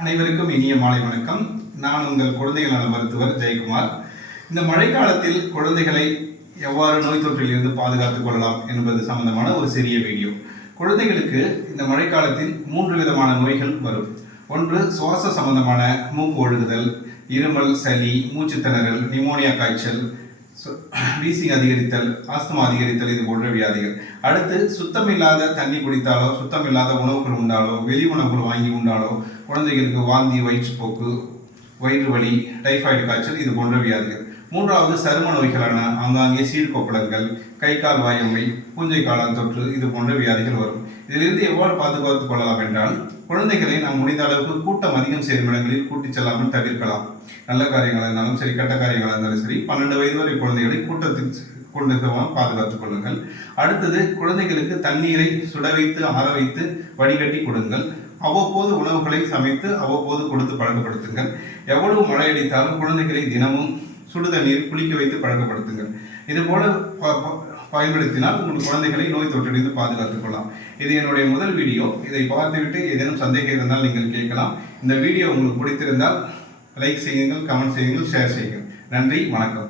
அனைவருக்கும் இனிய மாலை வணக்கம். நான் உங்கள் குழந்தைகள் நல மருத்துவர் ஜெயக்குமார். இந்த மழைக்காலத்தில் குழந்தைகளை எவ்வாறு நோய் தொற்றில் இருந்து பாதுகாத்துக் கொள்ளலாம் என்பது சம்பந்தமான ஒரு சிறிய வீடியோ. குழந்தைகளுக்கு இந்த மழைக்காலத்தில் 3 விதமான நோய்கள் வரும். ஒன்று சுவாச சம்பந்தமான மூக்கு ஒழுகுதல், இருமல், சளி, மூச்சு திணறல், நிமோனியா காய்ச்சல், வீசிங் அதிகரித்தல், ஆஸ்துமா அதிகரித்தல், இது போன்ற வியாதிகள். அடுத்து சுத்தமில்லாத தண்ணி குடித்தாலோ, சுத்தமில்லாத உணவுகள் உண்டாலோ, வெளி உணவுகள் வாங்கி உண்டாலோ குழந்தைகளுக்கு வாந்தி, வயிற்றுப்போக்கு, வயிறு வலி, டைஃபாய்டு காய்ச்சல், இது போன்ற வியாதிகள். மூன்றாவது சரும நோய்களான ஆங்காங்கே சீழ்கொப்பளங்கள், கை கால் வாயம்மை, பூஞ்சை காளான் தொற்று, இது போன்ற வியாதிகள் வரும். இதிலிருந்து எவ்வாறு பாதுகாத்துக் கொள்ளலாம் என்றால், குழந்தைகளை நாம் முடிந்த அளவுக்கு கூட்டம் அதிகம் சேரும் இடங்களில் கூட்டிச் செல்லாமல் தவிர்க்கலாம். நல்ல காரியங்களாக இருந்தாலும் சரி, கெட்ட காரியங்களாக இருந்தாலும் சரி, 12 வயது வரை குழந்தைகளை கூட்டத்தில் கொண்டு பாதுகாத்துக் கொள்ளுங்கள். அடுத்தது, குழந்தைகளுக்கு தண்ணீரை சுட வைத்து ஆற வைத்து வடிகட்டி கொடுங்கள். அவ்வப்போது உணவுகளை சமைத்து அவ்வப்போது கொடுத்து பழக்கப்படுத்துங்கள். எவ்வளவு மழை அடித்தாலும் குழந்தைகளை தினமும் சுடுதண்ணீர் குளிக்க வைத்து பழக்கப்படுத்துங்கள். இது போல பயன்படுத்தினால் உங்கள் குழந்தைகளை நோய் தொற்றிலிருந்து பாதுகாத்துக் கொள்ளலாம். இது என்னுடைய முதல் வீடியோ. இதை பார்த்துவிட்டு ஏதேனும் சந்தேகம் இருந்தால் நீங்கள் கேட்கலாம். இந்த வீடியோ உங்களுக்கு பிடித்திருந்தால் லைக் செய்யுங்கள், கமெண்ட் செய்யுங்கள், ஷேர் செய்யுங்கள். நன்றி, வணக்கம்.